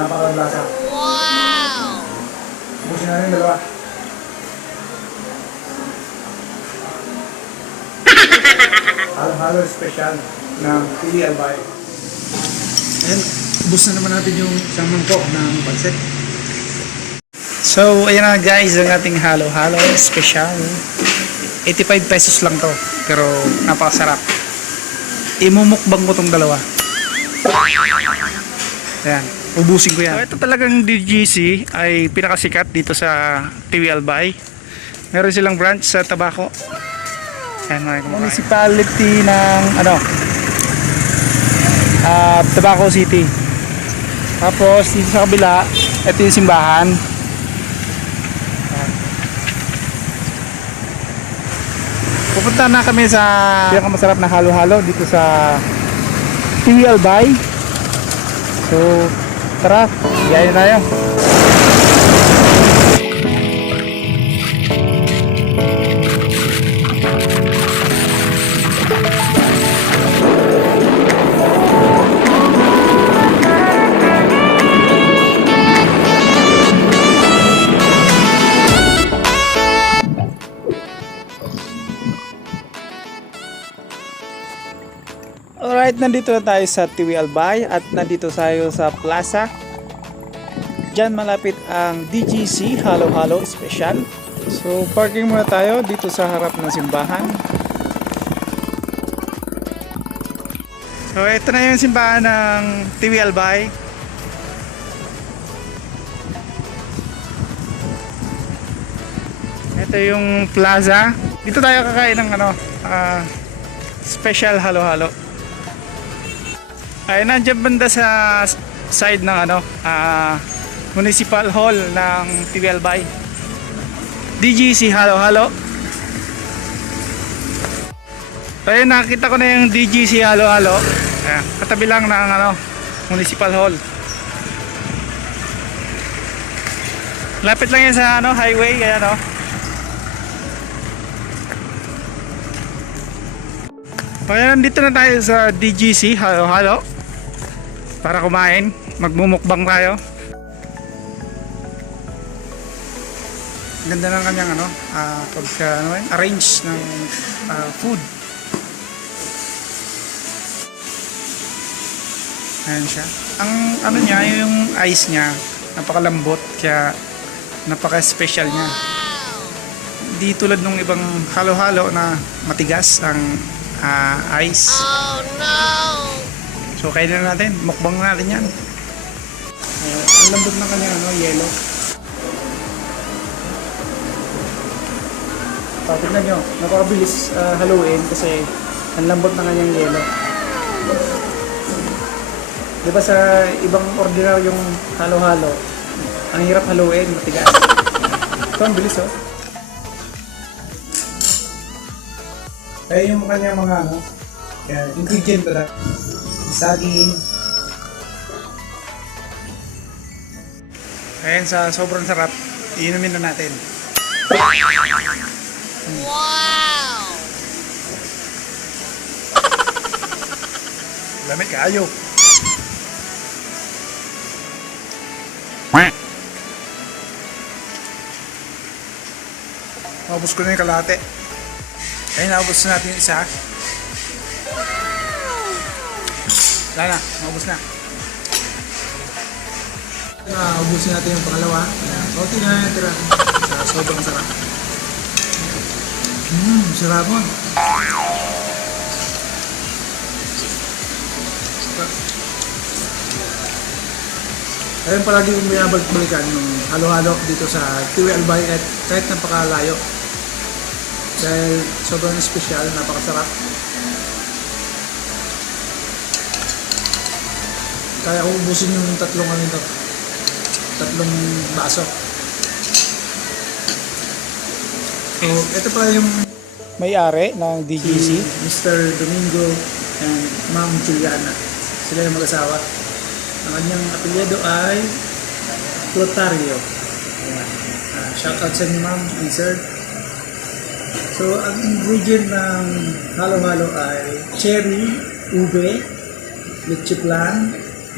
Napakalasa. Wow! Busin na rin dalawa. Halo-halo special ng Pili Albay. And ubos na naman natin yung isang mangkok ng pansit. So, ayan na guys, ang ating halo-halo special. 85 pesos lang to, pero napakasarap. Imumukbang ko tong dalawa. Ayan, ubusin ko yan. So, ito talagang DGC ay pinakasikat dito sa TV Albay. Meron silang branch sa Tabaco. Ayan, municipality ng Tabaco City. Tapos dito sa kabila, ito yung simbahan. Pupunta na kami sa pinakamasarap na halo-halo dito sa TV Albay. So tara, biyahe tayo. Alright, nandito na tayo sa TV Albay at nandito tayo sa plaza. Diyan malapit ang DGC Halo-Halo Special. So parking muna tayo dito sa harap ng simbahan. So ito na yung simbahan ng TV Albay. Ito yung plaza. Dito tayo kakain ng special halo-halo. Ay, nandiyan banda sa side ng Municipal Hall ng TV Albay. DGC Halo-Halo. Tayo nakita ko na yung DGC Halo-Halo. Ayan, katabi lang ng Municipal Hall. Lapit lang yan sa highway, kaya Kaya nandito na tayo sa DGC Halo-Halo para kumain, magmumukbang tayo. Ganda ng kanyang arrange ng food. Ayan siya. Ang niya, yung ice niya, napakalambot kaya napaka-special niya. Hindi tulad ng ibang halo-halo na matigas ang ice. Oh no! So kainin na natin, mukbang natin yan. Ang lambot na kanya yellow. Tignan nyo, napakabilis haluin kasi ang lambot na kanyang yellow. Diba sa ibang ordinaryong halo-halo, ang hirap haluin, matigas. Ito ang bilis Kaya yung kanyang mga ingredient na saging. Ayan, sa sobrang sarap, iinumin na natin. Wow! Lamig kayo. Maubos ko na yung kalahati. Ayun, naubos na natin yung isa. Wala na, maubos na. Ubusin natin yung pangalawa. Konti na yung tira. Sobrang sarap. Sarap mo. Ayun, palagi kong binabalik-balikan yung halo-halo dito sa TV Albay at kahit napakalayo. Dahil sobrang espesyal, napakasarap. Kaya kung ubusin yung tatlong baso. So, ito pa yung may-ari ng DGC, Mr. Domingo and Ma'am Juliana. Sila yung mag-asawa. Ang kanyang apelyido ay Clotario. Shoutout sa inyo, Ma'am and Sir. So, ang ingredient ng halo-halo ay cherry, ube, leche plan,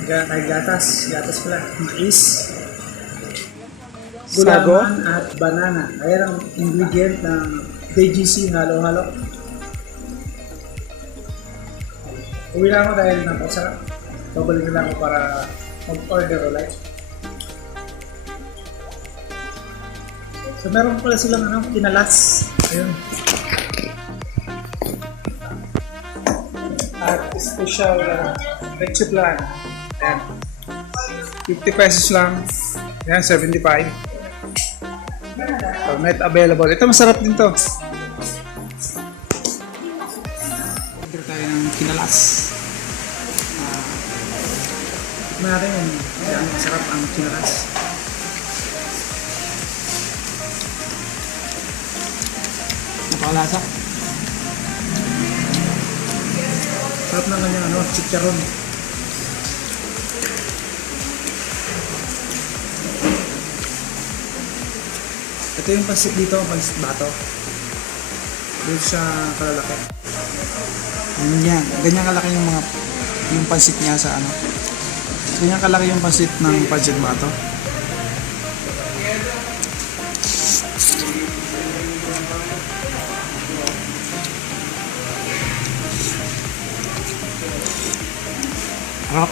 Ay gatas. Gatas pala. Mais. Sago. Gulaman at banana. Ayan ang ingredient ng DGC halo-halo. Uwi na ako dahil napasarap. Babalik na lang ako para mag-order ulit. So meron pala silang kinalas. Ayun. At special leche plan. Ayan. 50 pesos lang. Ayan, 75. So, net available. Ito masarap din to. Order tayo ng kinalas. Tikman natin kung masarap ang kinalas. Napakalasa. Sarap na kanyang chicharon. Ito yung pansit dito, pansit bato. Doon siya kalalaki. Ganyan kalaki yung pansit niya sa Ganyan kalaki yung pansit ng pansit bato. Harap.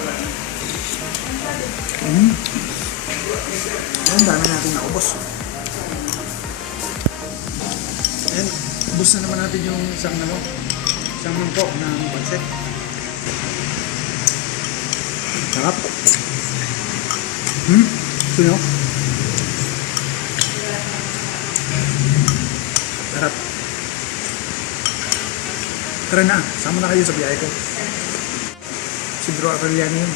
Ang dami natin naubos. Ayan, ubos na naman natin yung isang mangkok ng pansit. Sarap. Ito nyo. Sarap. Tara na, sama na kayo sa biyahe ko. Si Bro Aureliano yun.